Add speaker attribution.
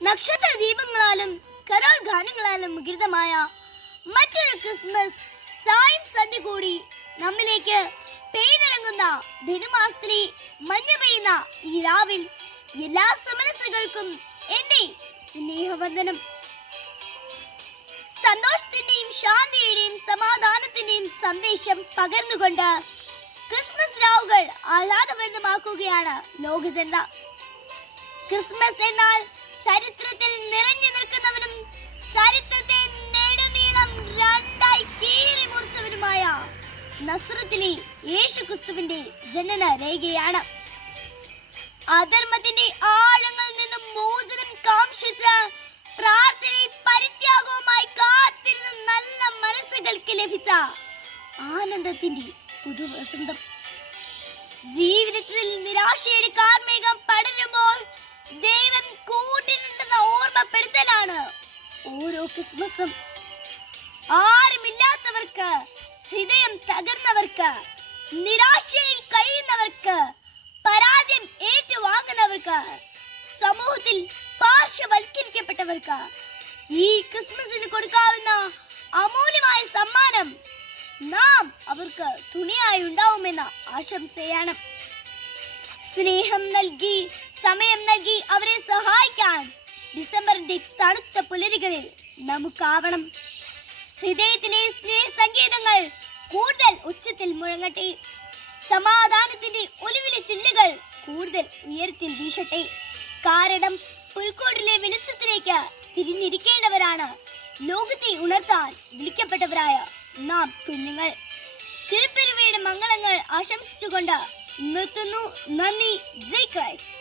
Speaker 1: നക്ഷത്ര ദീപങ്ങളാലും കരോൾ ഗാനങ്ങളാലും മുഖരിതമായ മറ്റൊരു ക്രിസ്മസ് സായം സന്ധ്യ കൂടി നമ്മിലേക്ക് പെയ്തിറങ്ങുന്ന ധനുമാസത്തിലെ മഞ്ഞ് പെയ്യുന്ന ഈ രാവിൽ എല്ലാ സമരസുകൾക്കും എന്റെ സ്നേഹവന്ദനം. സന്തോഷത്തിന്റെയും ശാന്തിയുടെയും സമാധാനത്തിന്റെയും സന്ദേശം പകർന്നുകൊണ്ട് ക്രിസ്മസ് രാവുകൾ ആഹ്ലാദഭരിതമാക്കുകയാണ് ലോകജനത. ക്രിസ്മസ് എന്നാൽ ചരിത്രത്തിൽ നിറഞ്ഞു നിൽക്കുന്നവനും ചരിത്രത്തെ നെടുനീളം രണ്ടായി കീറി മുറിച്ചവനുമായ നസ്രത്തിലെ യേശു ക്രിസ്തുവിന്റെ ജനന രേഖയാണ്. അധർമ്മത്തിന്റെ ആഴങ്ങളിൽ നിന്നും മോചനം കാംക്ഷിച്ച് പ്രാർത്ഥനയും പരിത്യാഗവുമായി കാത്തിരുന്ന നല്ല മനസ്സുകൾക്ക് ലഭിച്ച ആനന്ദത്തിന്റെ പുതുവസന്തം. ജീവിതത്തിൽ നിരാശയുടെ കാർമേഘം ഓർമ്മപ്പെടുത്തലാണ് ഓരോ ക്രിസ്മസും? ആരുമില്ലാത്തവർക്ക് ഹൃദയം തകർന്നവർക്ക് നിരാശയിൽ കഴിയുന്നവർക്ക് പരാജയം ഏറ്റുവാങ്ങുന്നവർക്ക് സമൂഹത്തിൽ പാർശ്വവൽക്കരിക്കപ്പെട്ടവർക്ക് ഈ ക്രിസ്മസിന് കൊടുക്കാവുന്ന അമൂല്യമായ സമ്മാനം നാം അവർക്ക് തുണിയായി ഉണ്ടാവുമെന്ന ആശംസയാണ്. സ്നേഹം നൽകി സമയം നൽകി അവരെ സഹായിക്കാൻ ഡിസംബറിന്റെ തണുത്ത പുലരികളിൽ നമുക്കാവണം. ഹൃദയത്തിലെ സ്നേഹ സംഗീതങ്ങൾ കൂടുതൽ ഉച്ചത്തിൽ മുഴങ്ങട്ടെ. സമാധാനത്തിന്റെ ഒലിവിലെ ചില്ലുകൾ കൂടുതൽ ഉയരത്തിൽ വീശട്ടെ. കാരണം പുൽക്കോട്ടിലെ വെളിച്ചത്തിലേക്ക് തിരിഞ്ഞിരിക്കേണ്ടവരാണ്. ലോകത്തെ ഉണർത്താൻ വിളിക്കപ്പെട്ടവരായ നാം കുഞ്ഞുങ്ങൾ. തിരുപ്പെരുവയുടെ മംഗളങ്ങൾ ആശംസിച്ചുകൊണ്ട് നിർത്തുന്നു. നന്ദി. ജയ് ക്രൈസ്റ്റ്.